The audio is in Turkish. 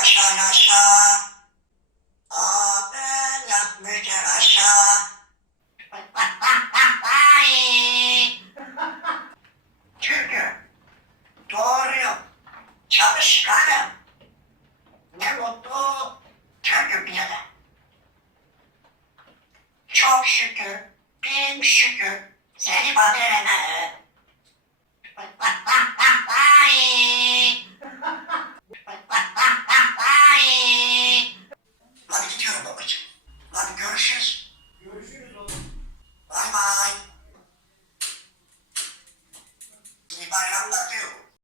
Paşa yaşa. Adın yapmışlar aşağı. Çünkü doğruyum, çalışkanım. Ne mutlu Türk'üm bile. Çok şükür, bin şükür seni bana verene. Hadi gidiyorum babacığım. Hadi. Görüşürüz San